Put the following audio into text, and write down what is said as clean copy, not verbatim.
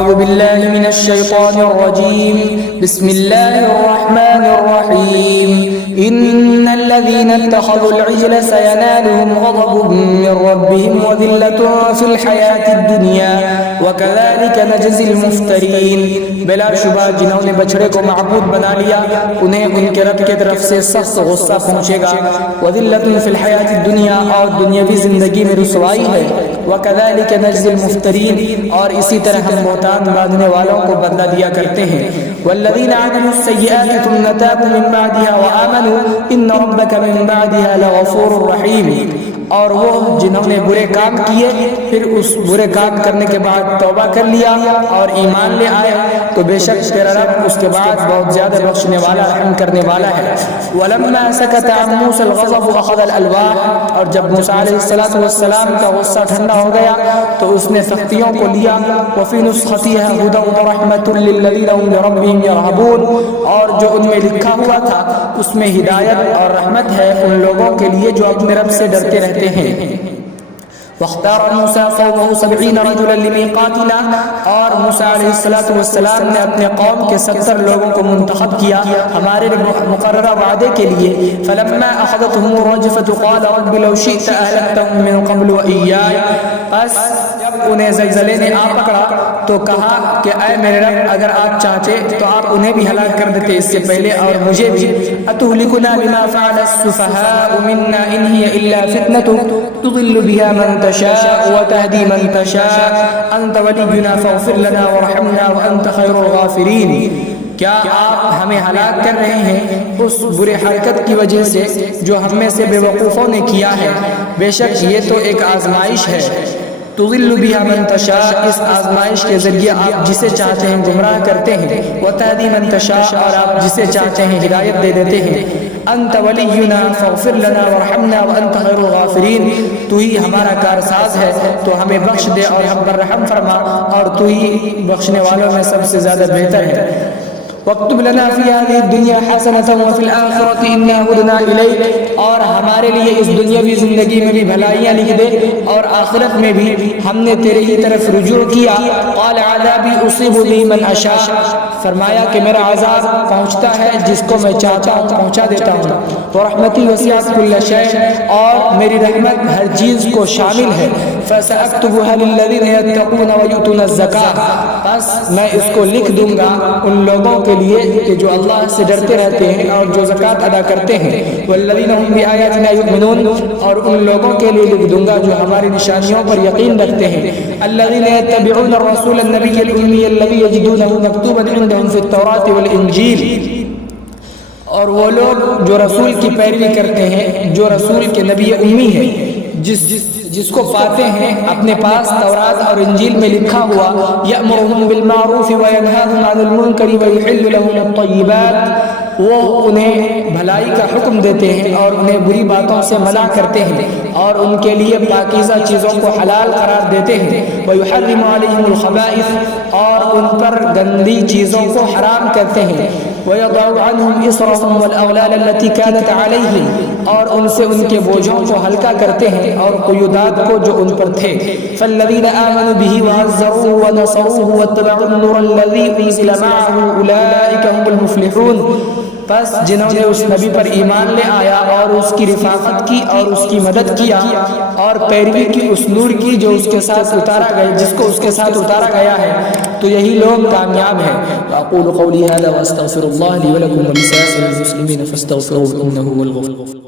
أعوذ بالله من الشيطان الرجيم بسم الله الرحمن الرحيم إن الذين اتخذوا العجل سينالهم غضب من ربهم وذلة في الحياة الدنيا وكذلك نجزي المفترين بلا شبہ جنہوں نے بچڑے کو معبود بنا لیا انہیں ان کے رب کی طرف سے سخت غصہ پہنچے گا وذلة في الحياة الدنيا اور دنیاوی زندگی میں رسوائی ہے وكذلك نجزي المفترين اور اسی طرح ہم بہتان باندھنے والوں کو بدلہ دیا کرتے ہیں والذين عملوا السيئات ثم تابوا من بعدها وآمنوا إن ربك من بعدها لغفور رحيم اور وہ جنہوں نے برے کام کیے پھر اس برے کام کرنے کے بعد توبہ کر لیا اور ایمان لے آئے تو بے شک تیرا رب اس کے بعد بہت زیادہ بخشنے والا رحم کرنے والا ہے ولما سكت عن موسى الغضب أخذ الألواح اور جب موسیٰ علیہ السلام کا غصہ ٹھنڈا ہو گیا تو اس نے سختیوں کو لیا وفي نسختها هدى ورحمة للذين هم لربهم يرهبون اور جو ان میں لکھا ہوا تھا اس میں ہدایت اور رحمت ہے ان لوگوں کے لیے جو اپنے رب سے ڈرتے رہتے ہیں واختار موسیٰ قومه 70 رجلا لمیقاتنا اور موسیٰ علیہ السلام نے اپنے قوم کے 70 لوگوں کو منتخب کیا ہمارے مقررہ وعدے کے لیے فلما اخذتهم الرجفة قال رب لو شئت اهلكتهم من قبل وإياي پس جب انہیں زلزلے نے آ پکڑا تو کہا کہ اے میرے رب اگر آپ چاہتے تو آپ انہیں بھی ہلاک کر دیتے اس سے پہلے اور مجھے بھی اتهلكنا بما فعل السفهاء منا ان هي الا فتنة تضل بها من تشاء وتهدي من تشاء انت ولينا فاغفر لنا وارحمنا وانت خير الغافرين کیا آپ ہمیں ہلاک کر رہے ہیں اس برے حرکت کی وجہ سے جو ہم میں سے بے وقوفوں نے کیا ہے بے شک یہ تو ایک آزمائش ہے تضل بها من تشاء اس آزمائش کے ذریعے آپ جسے چاہتے ہیں گمراہ کرتے ہیں وتهدي من تشاء اور آپ جسے چاہتے ہیں ہدایت دے دیتے ہیں انت ولینا فاغفر لنا وارحمنا وانت خیر الغافرین تو ہی ہمارا کارساز ہے تو ہمیں بخش دے اور ہم پر رحم فرما اور تو ہی بخشنے والوں میں سب سے زیادہ بہتر ہے واکتب لنا فی هذه الدنيا حسنة وفي الآخرة إنا هدنا إليك اور ہمارے لیے اس دنیاوی زندگی میں بھی بھلائیاں لکھ دے اور آخرت میں بھی ہم نے تیرے ہی طرف رجوع کیا قال عذابی اصیب به من اشاء فرمایا کہ میرا عذاب پہنچتا ہے جس کو میں چاہتا ہوں پہنچا دیتا ہوں ورحمتی وسعت كل شيء اور میری رحمت ہر چیز کو شامل ہے فسأكتبها للذين يتقون ويؤتون الزكاة بس میں اس کو لکھ دوں گا ان لوگوں کے لیے کہ جو اللہ سے ڈرتے رہتے ہیں اور جو زکوٰۃ ادا کرتے ہیں والذین هم بآیاتنا یؤمنون اور ان لوگوں کے لیے لکھ دوں گا جو ہماری نشانیوں پر یقین رکھتے ہیں الذین یتبعون الرسول النبی الأمی الذی یجدونه مکتوبا عندهم في التوراة والانجیل اور وہ لوگ جو رسول کی پیروی کرتے ہیں جو رسول کے نبی امی ہے جس کو پاتے ہیں اپنے پاس تورات اور انجیل میں لکھا ہوا یأمرهم بالمعروف وینہاهم عن المنکر ویحل لهم الطیبات وہ انہیں بھلائی کا حکم دیتے ہیں اور انہیں بری باتوں سے منع کرتے ہیں اور ان کے لیے پاکیزہ چیزوں کو حلال قرار دیتے ہیں ویحرم علیہم الخبائث اور ان پر گندی چیزوں کو حرام کرتے ہیں وَيَضَعُ عَنْهُمْ إِصْرَهُمْ وَالْأَغْلَالَ الَّتِي كَانَتْ عَلَيْهِمْ اور ان سے ان کے بوجھوں کو ہلکا کرتے ہیں اور قیودات کو جو ان پر تھے فَالَّذِينَ آمَنُوا بِهِ وَعَزَّرُوهُ وَنَصَرُوهُ وَاتَّبَعُوا النُّورَ الَّذِي أُنزِلَ مَعَهُ أُولَئِكَ هُمُ الْمُفْلِحُونَ پس جنہوں نے اس نبی پر ایمان لے آیا اور اس کی رفاقت کی اور اس کی مدد کیا اور پیروی کی اس نور کی جو اس کے ساتھ اتارا گیا جس کو اس کے ساتھ اتارا گیا ہے تو یہی لوگ کامیاب ہیں اقول قولی هذا واستغفر الله لي ولكم ولسائر المسلمين فاستغفروه انه هو الغفور